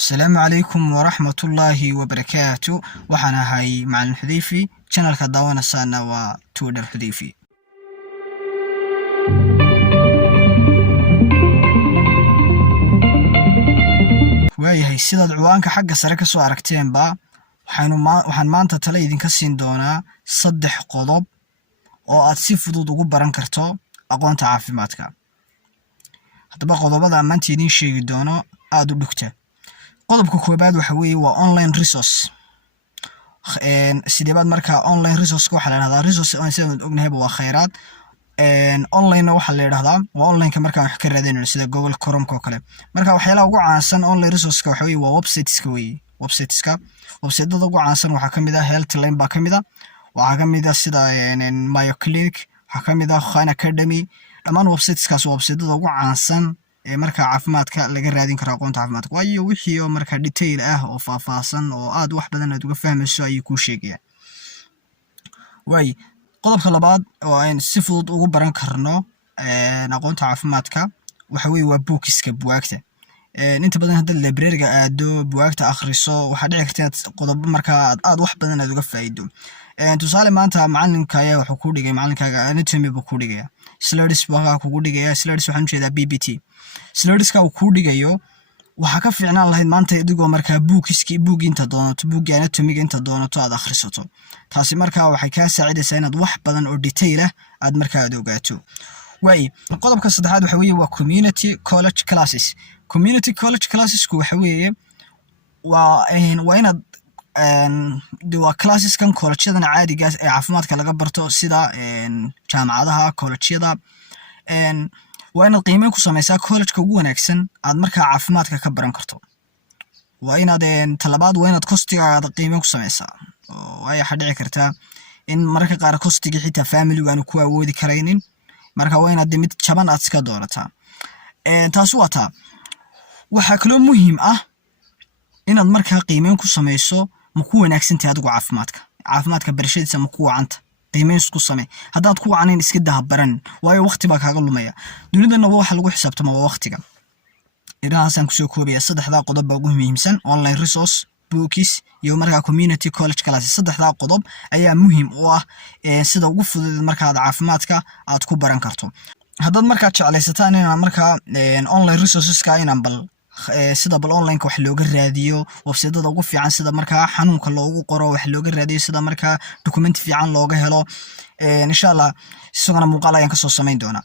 السلام عليكم ورحمة الله وبركاته. وحنا هاي مع الحذيفي channel كداوانا سانا وتودر حذيفي. waayahay sidaad ciwaanka xagga sare ka soo aragteenba waxaan maanta talo idinka siin doonaa 3 qodob oo aad si fudud ugu baran karto aqoonta caafimaadka. hadaba qodobada maanta idin sheegi doono aad u dhugta. qodobka koobaad waxa weeye waa online resource. sideebaad marka online resource waxa la yiraahdaa resource aan sidoo ognahay waa khayraad. online waxa la yiraahdaa waa online ka marka wax ka raadinayno sida Google Chrome oo kale. marka waxyaalaha ugu caansan online resource waxa weeye waa websiteska website-dada ugu caansan waxa kamid ah Healthline baa kamid ah, waxa kamid ah sida Mayo Clinic, waxa kamid ah Khan Academy. dhamaan websiteskaas waa website-dada ugu caansan ee marka caafimaadka laga raadin karo aqoonta caafimaadka. waayo wixii oo marka detail ah oo faahfaahsan oo aad wax badan aad uga fahmayso ay ku sheegayaan. qodobka labaad oo aan si fudud ugu baran karno aqoonta caafimaadka waxa weeye waa buugagta. inta badan hadda library-ga aado buugagta akhriso waxa dhici karta qodob marka aad wax badan aad uga faa'iido. tusaale maanta macalinka ayaa wuxuu ku dhigay macalinkaaga anatomy buu ku dhigaya, slides baa kugu dhigaya. slides waxaan u jeedaa BBT. slideska uu ku dhigayo waxa ka fiicnaan lahayd maanta adigoo marka buug inta doonato buug anatomy inta doonato aad akhrisato. taasi marka waxay ka saacidaysaa inaad wax badan oo detail ah aad marka aad ogaato. qodobka saddexaad waxa weeye waa community college classes. community college classes waxa weeye waa inaad waa classes kan college-yadan caadiga ah ee caafimaadka laga barto sida jaamacadaha college-yada. waa inaad qiimeyn ku sameysaa college-ka ugu wanaagsan aad marka caafimaadka ka baran karto. waa inaad talabaad waa inaad costigaada qiimeyn ku sameysaa. waayo waxa dhici karta in marka qaar costiga xitaa family aanu ku awoodi karaynin, marka waa inaad mid jaban aad iska doorataa. taas waa taa. waxa kale oo muhiim ah inaad marka qiimeyn ku sameyso ma ku wanaagsan tahay adigu caafimaadka barashadiisa ma ku wacanta. qiimeyn isku samee. haddaad ku wacanin iska baran, waayo waqti baa kaaga lumaya. dunidana waxa lagu xisaabtamo waa waqtiga. ilaahaasan kusoo koobaya 3 qodob baa ugu muhiimsan: online resource, books iyo marka community college classes. 3 qodob ayaa muhiim u ah sida ugu fudud marka aad caafimaadka aad ku baran karto. haddaad marka jeclaysataan inaad marka online resourceska inaan sida online wax looga raadiyo, website-dada ugu fiican sida marka xanuunka loogu qoro wax looga raadiyo, sida marka document fiican looga helo, insha Allah isagana muuqaal ayaan ka soo sameyn doonaa.